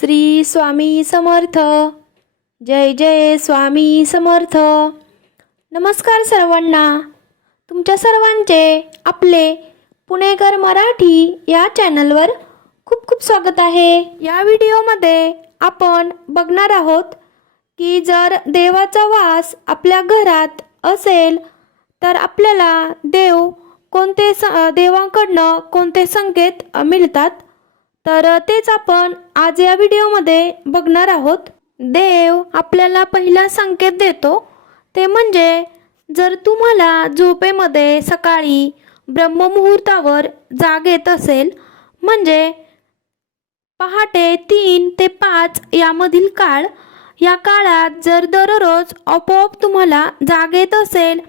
श्री स्वामी समर्थ. जय जय स्वामी समर्थ. नमस्कार सर्वांना. तुमच्या सर्वांचे आपले पुणेकर मराठी या चॅनलवर खूप खूप स्वागत आहे. या व्हिडिओमध्ये आपण बघणार आहोत की जर देवाचा वास आपल्या घरात असेल तर आपल्याला देव कोणते स देवांकडनं कोणते संकेत मिळतात? तर तेच आपण आज या व्हिडिओमध्ये बघणार आहोत. देव आपल्याला पहिला संकेत देतो. ते म्हणजे जर तुम्हाला झोपेमध्ये सकाळी ब्रह्ममुहूर्तावर जाग येत असेल म्हणजे पहाटे तीन ते पाच यामधील काळ या काळात जर दररोज आपोआप तुम्हाला जाग येत असेल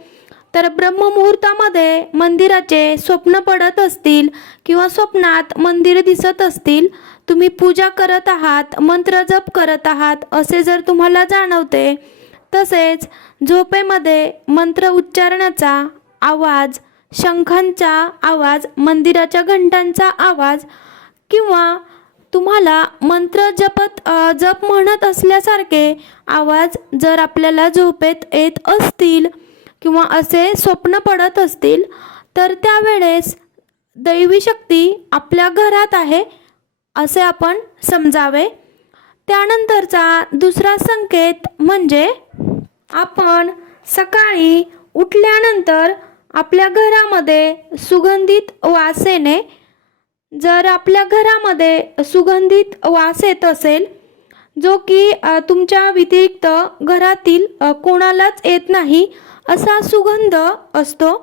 तर ब्रह्ममुहूर्तामध्ये मंदिराचे स्वप्न पडत असतील किंवा स्वप्नात मंदिर दिसत असतील तुम्ही पूजा करत आहात मंत्र जप करत आहात असे जर तुम्हाला जाणवते तसेच झोपेमध्ये मंत्र उच्चारण्याचा आवाज शंखांचा आवाज मंदिराच्या घंटांचा आवाज किंवा तुम्हाला मंत्र जपत जप म्हणत असल्यासारखे आवाज जर आपल्याला झोपेत येत असतील किंवा असे स्वप्न पडत असतील तर त्यावेळेस दैवी शक्ती आपल्या घरात आहे असे आपण समजावे. त्यानंतरचा दुसरा संकेत म्हणजे आपण सकाळी उठल्यानंतर आपल्या घरामध्ये सुगंधित वास येणे. जर आपल्या घरामध्ये सुगंधित वास येत असेल जो की तुमच्या व्यतिरिक्त घरातील कोणालाच येत नाही असा सुगंध असतो.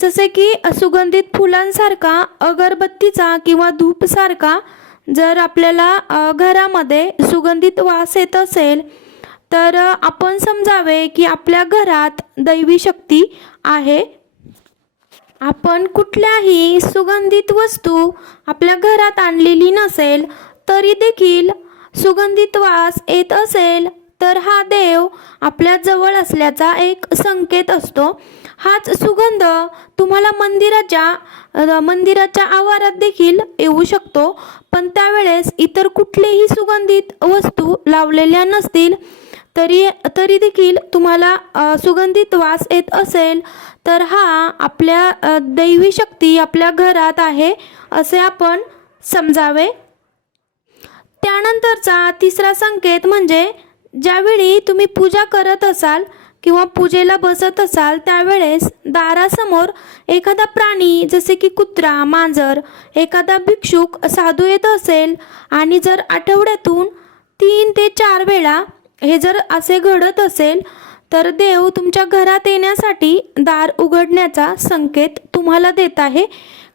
जसे की सुगंधित फुलांसारखा अगरबत्तीचा किंवा धूपसारखा जर आपल्याला घरामध्ये सुगंधित वास येत असेल तर आपण समजावे की आपल्या घरात दैवी शक्ती आहे. आपण कुठल्याही सुगंधित वस्तू आपल्या घरात आणलेली नसेल तरी देखील सुगंधित वास येत असेल. तर हा देव आपल्या जवळ असल्याचा एक संकेत असतो. हाच सुगंध तुम्हाला मंदिराच्या मंदिराच्या आवारात देखील येऊ शकतो. पण त्यावेळेस इतर कुठलेही सुगंधित वस्तू लावलेल्या नसतील तरी तरी देखील तुम्हाला सुगंधित वास येत असेल तर हा आपल्या दैवी शक्ती आपल्या घरात आहे असे आपण समजावे. त्यानंतरचा तिसरा संकेत म्हणजे ज्यावेळी तुम्ही पूजा करत असाल किंवा पूजेला बसत असाल त्यावेळेस दारासमोर एखादा प्राणी जसे की कुत्रा मांजर एखादा भिक्षुक साधू येत असेल आणि जर आठवड्यातून तीन ते चार वेळा हे जर असे घडत असेल तर देव तुमच्या घरात येण्यासाठी दार उघडण्याचा संकेत तुम्हाला देत आहे.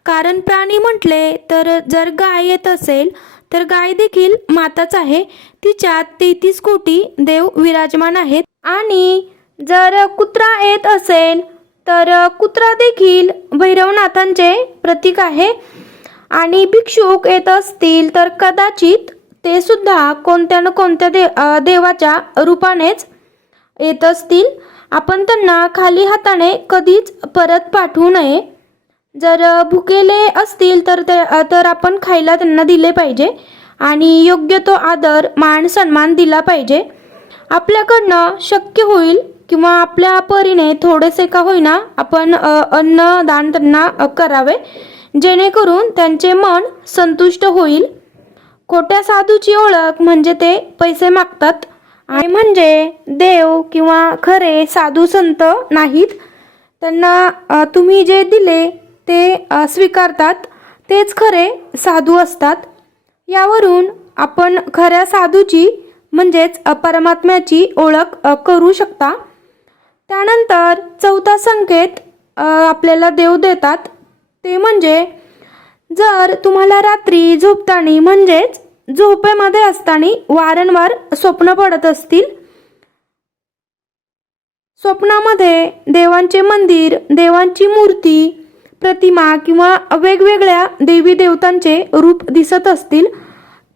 कारण प्राणी म्हटले तर जर गाय येत असेल तर गाय देखील माताच आहे. तिच्यात तेहतीस कोटी देव विराजमान आहेत. आणि जर कुत्रा येत असेल तर कुत्रा देखील भैरवनाथांचे प्रतीक आहे. आणि भिक्षुक येत असतील तर कदाचित ते सुद्धा कोणत्या ना कोणत्या दे देवाच्या रूपानेच येत असतील. आपण त्यांना खाली हाताने कधीच परत पाठवू नये. जर भुकेले असतील तर ते तर आपण खायला त्यांना दिले पाहिजे. आणि योग्य तो आदर मान सन्मान दिला पाहिजे. आपल्याकडनं शक्य होईल किंवा आपल्या परीने थोडेसे का होईना आपण अन्नदान त्यांना करावे. जेणेकरून त्यांचे मन संतुष्ट होईल. खोट्या साधूची ओळख म्हणजे ते पैसे मागतात. आणि म्हणजे देव किंवा खरे साधू संत नाहीत. त्यांना तुम्ही जे दिले ते स्वीकारतात. तेच खरे साधू असतात. यावरून आपण खऱ्या साधूची म्हणजेच परमात्म्याची ओळख करू शकता. त्यानंतर चौथा संकेत आपल्याला देव देतात. ते म्हणजे जर तुम्हाला रात्री झोपताना म्हणजेच झोपेमध्ये असताना वारंवार स्वप्न पडत असतील. स्वप्नामध्ये देवांचे मंदिर देवांची मूर्ती प्रतिमा किंवा वेगवेगळ्या देवी देवतांचे रूप दिसत असतील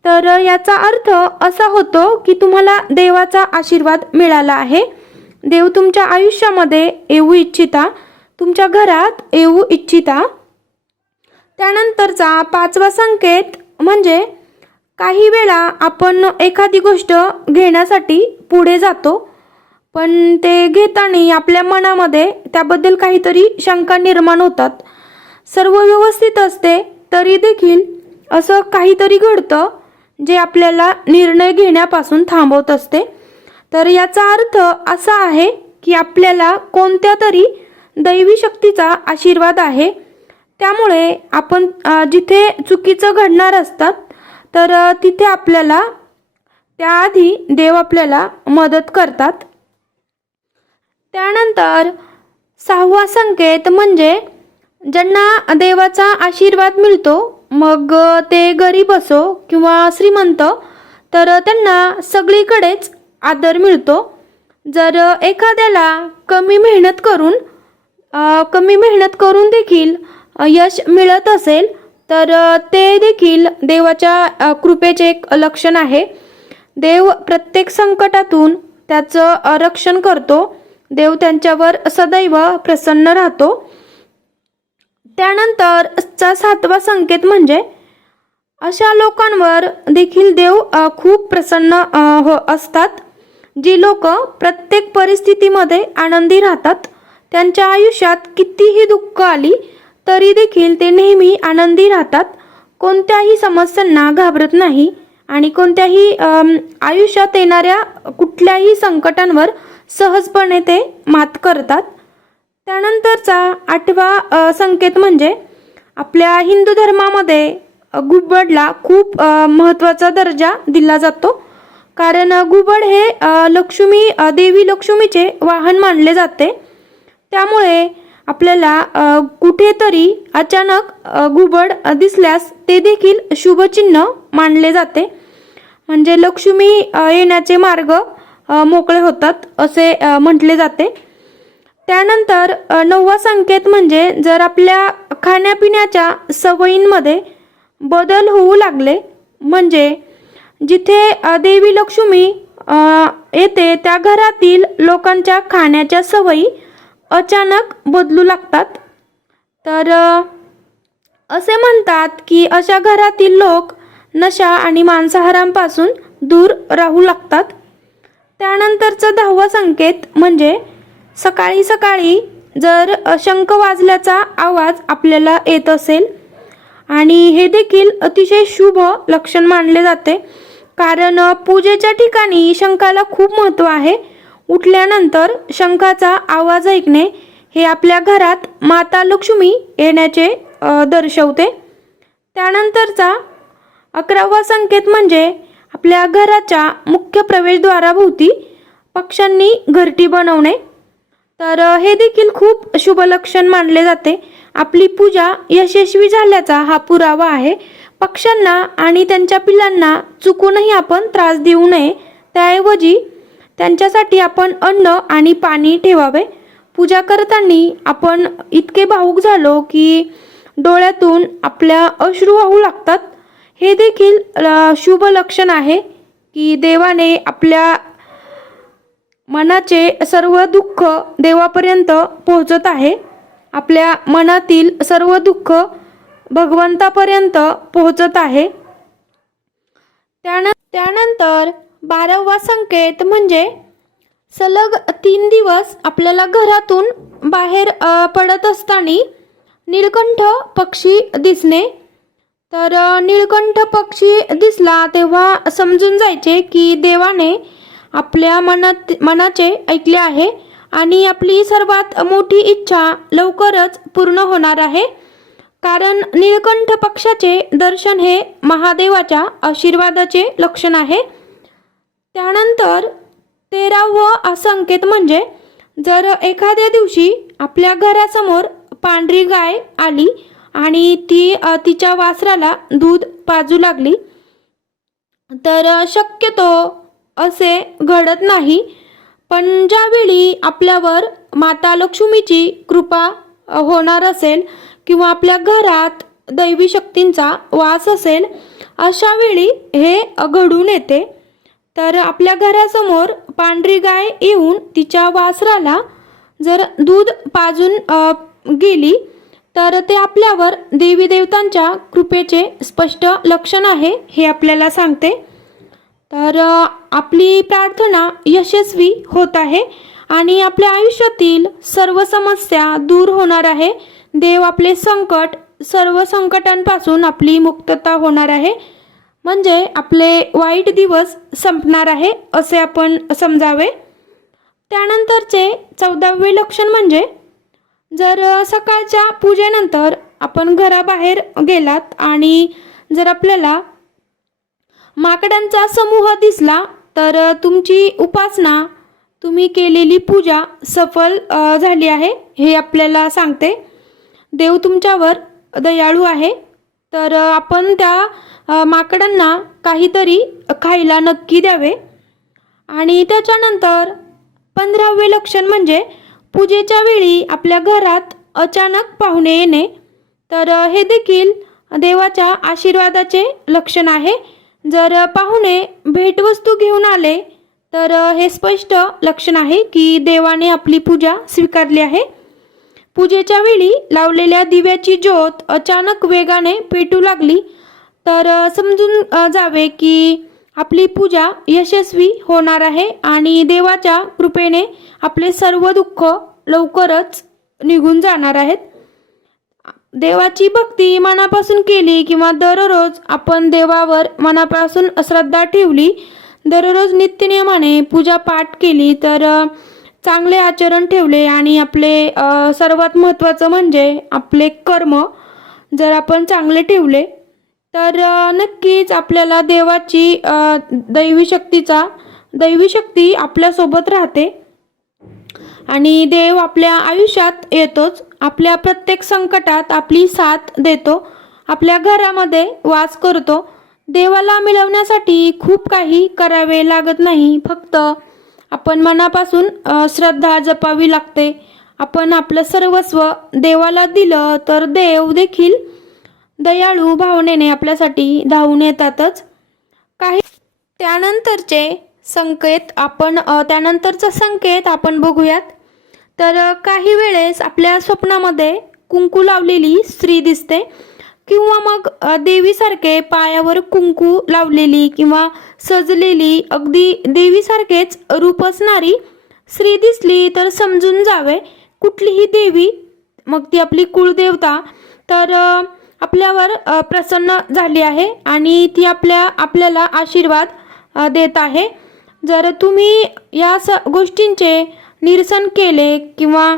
तर याचा अर्थ असा होतो की तुम्हाला देवाचा आशीर्वाद मिळाला आहे. देव तुमच्या आयुष्यामध्ये येऊ इच्छिता तुमच्या घरात येऊ इच्छिता. त्यानंतरचा पाचवा संकेत म्हणजे काही वेळा आपण एखादी गोष्ट घेण्यासाठी पुढे जातो पण ते घेताना आपल्या मनामध्ये त्याबद्दल काहीतरी शंका निर्माण होतात. सर्व व्यवस्थित असते तरी देखील असं काहीतरी घडतं जे आपल्याला निर्णय घेण्यापासून थांबवत असते. तर याचा अर्थ असा आहे की आपल्याला कोणत्या तरी दैवी शक्तीचा आशीर्वाद आहे. त्यामुळे आपण जिथे चुकीचं घडणार असतात तर तिथे आपल्याला त्याआधी देव आपल्याला मदत करतात. त्यानंतर सहावा संकेत म्हणजे ज्यांना देवाचा आशीर्वाद मिळतो मग ते गरीब असो किंवा श्रीमंत तर त्यांना सगळीकडेच आदर मिळतो. जर एखाद्याला कमी मेहनत करून कमी मेहनत करून देखील यश मिळत असेल तर ते देखील देवाच्या कृपेचे एक लक्षण आहे. देव प्रत्येक संकटातून त्याचं रक्षण करतो. देव त्यांच्यावर सदैव प्रसन्न राहतो. त्यानंतर चा सातवा संकेत म्हणजे अशा लोकांवर देखील देव खूप प्रसन्न हो असतात. जी लोक प्रत्येक परिस्थितीमध्ये आनंदी राहतात. त्यांच्या आयुष्यात कितीही दुःख आली तरी देखील ते नेहमी आनंदी राहतात. कोणत्याही समस्यांना घाबरत नाही आणि कोणत्याही आयुष्यात येणाऱ्या कुठल्याही संकटांवर सहजपणे ते मात करतात. त्यानंतरचा आठवा संकेत म्हणजे आपल्या हिंदू धर्मामध्ये घुबडला खूप महत्त्वाचा दर्जा दिला जातो. कारण घुबड हे लक्ष्मी देवी लक्ष्मीचे वाहन मानले जाते. त्यामुळे आपल्याला कुठेतरी अचानक घुबड दिसल्यास ते देखील शुभचिन्ह मानले जाते. म्हणजे लक्ष्मी येण्याचे मार्ग मोकळे होतात असे म्हटले जाते. त्यानंतर नववा संकेत म्हणजे जर आपल्या खाण्यापिण्याच्या सवयींमध्ये बदल होऊ लागले म्हणजे जिथे देवी लक्ष्मी येते त्या घरातील लोकांच्या खाण्याच्या सवयी अचानक बदलू लागतात. तर असे म्हणतात की अशा घरातील लोक नशा आणि मांसाहारांपासून दूर राहू लागतात. त्यानंतरचा दहावा संकेत म्हणजे सकाळी सकाळी जर शंख वाजल्याचा आवाज आपल्याला येत असेल आणि हे देखील अतिशय शुभ लक्षण मानले जाते कारण पूजेच्या ठिकाणी शंखाला खूप महत्त्व आहे. उठल्यानंतर शंखाचा आवाज ऐकणे हे आपल्या घरात माता लक्ष्मी येण्याचे दर्शवते. त्यानंतरचा अकरावा संकेत म्हणजे आपल्या घराच्या मुख्य प्रवेशद्वाराभोवती पक्ष्यांनी घरटी बनवणे. तर हे देखील खूप शुभ लक्षण मानले जाते. आपली पूजा यशस्वी झाल्याचा हा पुरावा आहे. पक्ष्यांना आणि त्यांच्या पिल्लांना चुकूनही आपण त्रास देऊ नये. त्याऐवजी त्यांच्यासाठी आपण अन्न आणि पाणी ठेवावे. पूजा करताना आपण इतके भाऊक झालो की डोळ्यातून आपल्या अश्रू वाहू लागतात. हे देखील शुभ लक्षण आहे की देवाने आपल्या मनाचे सर्व दुःख देवापर्यंत पोहोचत आहे. आपल्या मनातील सर्व दुःख भगवंतापर्यंत पोहोचत आहे. त्यान त्यानंतर बारावा संकेत म्हणजे सलग तीन दिवस आपल्याला घरातून बाहेर पडत असताना निळकंठ पक्षी दिसणे. तर अ, निळकंठ पक्षी दिसला तेव्हा समजून जायचे की देवाने आपल्या मनात मनाचे ऐकले आहे आणि आपली सर्वात मोठी इच्छा लवकरच पूर्ण होणार आहे. कारण निळकंठ पक्षाचे दर्शन हे महादेवाच्या आशीर्वादाचे लक्षण आहे. त्यानंतर तेरावं संकेत म्हणजे जर एखाद्या दिवशी आपल्या घरासमोर पांढरी गाय आली आणि ती तिच्या वासराला दूध पाजू लागली तर शक्यतो असे घडत नाही. पण ज्यावेळी आपल्यावर माता लक्ष्मीची कृपा होणार असेल किंवा आपल्या घरात दैवी शक्तींचा वास असेल अशा वेळी हे घडून येते. तर आपल्या घरासमोर पांढरी गाय येऊन तिच्या वासराला जर दूध पाजून गेली तर ते आपल्यावर देवी देवतांच्या कृपेचे स्पष्ट लक्षण आहे हे आपल्याला सांगते. तर आपली प्रार्थना यशस्वी होत आहे आणि आपल्या आयुष्यातील सर्व समस्या दूर होणार आहे. देव आपले संकट सर्व संकटांपासून आपली मुक्तता होणार आहे. म्हणजे आपले वाईट दिवस संपणार आहे असे आपण समजावे. त्यानंतरचे चौदावे लक्षण म्हणजे जर सकाळच्या पूजेनंतर आपण घराबाहेर गेलात आणि जर आपल्याला माकडांचा समूह दिसला तर तुमची उपासना तुम्ही केलेली पूजा सफल झाली आहे हे आपल्याला सांगते. देव तुमच्यावर दयाळू आहे. तर आपण त्या माकडांना काहीतरी खायला नक्की द्यावे. आणि त्याच्यानंतर पंधरावे लक्षण म्हणजे पूजेच्या वेळी आपल्या घरात अचानक पाहुणे येणे. तर हे देखील देवाच्या आशीर्वादाचे लक्षण आहे. जर पाहुणे भेटवस्तू घेऊन आले तर हे स्पष्ट लक्षण आहे की देवाने आपली पूजा स्वीकारली आहे. पूजेच्या वेळी लावलेल्या दिव्याची ज्योत अचानक वेगाने पेटू लागली तर समजून जावे की आपली पूजा यशस्वी होणार आहे आणि देवाच्या कृपेने आपले सर्व दुःख लवकरच निघून जाणार आहेत. देवाची भक्ती मनापासून केली किंवा दररोज आपण देवावर मनापासून श्रद्धा ठेवली दररोज नित्यनियमाने पूजा पाठ केली तर चांगले आचरण ठेवले आणि आपले सर्वात महत्त्वाचं म्हणजे आपले कर्म जर आपण चांगले ठेवले तर नक्कीच आपल्याला देवाची दैवी शक्तीचा दैवी शक्ती आपल्यासोबत राहते आणि देव आपल्या आयुष्यात येतोच. आपल्या प्रत्येक संकटात आपली साथ देतो आपल्या घरामध्ये वास करतो. देवाला मिळवण्यासाठी खूप काही करावे लागत नाही फक्त आपण मनापासून श्रद्धा जपावी लागते. आपण आपलं सर्वस्व देवाला दिलं तर देव देखील दयाळू भावनेने आपल्यासाठी धावून येतातच. काही त्यानंतरचे संकेत आपण त्यानंतरचा संकेत आपण बघूयात. तर काही वेळेस आपल्या स्वप्नामध्ये कुंकू लावलेली स्त्री दिसते किंवा मग देवीसारखे पायावर कुंकू लावलेली किंवा सजलेली अगदी देवीसारखेच रूप असणारी स्त्री दिसली तर समजून जावे कुठलीही देवी मग ती आपली कुळदेवता. तर आपल्यावर प्रसन्न झाली आहे आणि ती आपल्या आपल्याला आशीर्वाद देत आहे. जर तुम्ही या स गोष्टींचे निरसन केले किंवा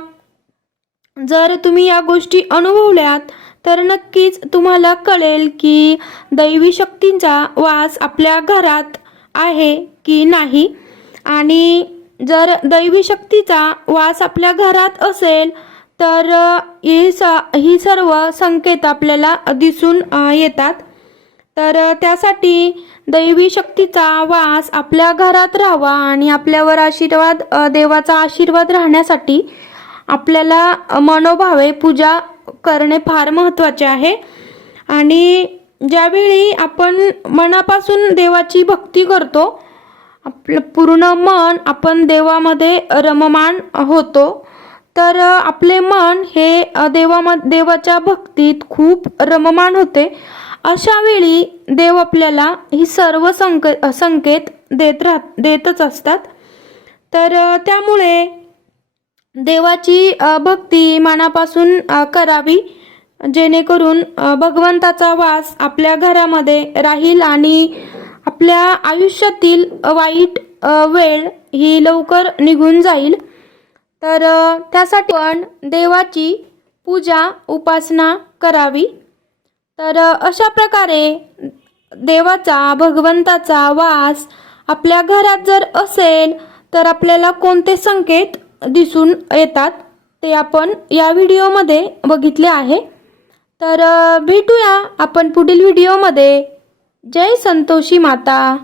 जर तुम्ही या गोष्टी अनुभवल्यात तर नक्कीच तुम्हाला कळेल की दैवी शक्तींचा वास आपल्या घरात आहे की नाही. आणि जर दैवी शक्तीचा वास आपल्या घरात असेल तर ही स ही सर्व संकेत आपल्याला दिसून येतात. तर त्यासाठी दैवी शक्तीचा वास आपल्या घरात राहावा आणि आपल्यावर आशीर्वाद देवाचा आशीर्वाद राहण्यासाठी आपल्याला मनोभावे पूजा करणे फार महत्त्वाचे आहे. आणि ज्यावेळी आपण मनापासून देवाची भक्ती करतो आपलं पूर्ण मन आपण देवामध्ये रममान होतो तर आपले मन हे देवामध्ये देवाम देवाच्या भक्तीत खूप रममान होते. अशा वेळी देव आपल्याला ही सर्व संक संकेत देत राह देतच असतात. तर त्यामुळे देवाची भक्ती मनापासून करावी. जेणेकरून भगवंताचा वास आपल्या घरामध्ये राहील आणि आपल्या आयुष्यातील वाईट वेळ ही लवकर निघून जाईल. तर त्यासाठी पण देवाची पूजा उपासना करावी. तर अशा प्रकारे देवाचा भगवंताचा वास आपल्या घरात जर असेल तर आपल्याला कोणते संकेत दिसून येतात ते आपण या व्हिडिओमध्ये बघितले आहे. तर भेटूया आपण पुढील व्हिडिओमध्ये. जय संतोषी माता.